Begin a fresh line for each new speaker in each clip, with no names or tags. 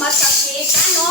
macaqueta, não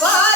Bye.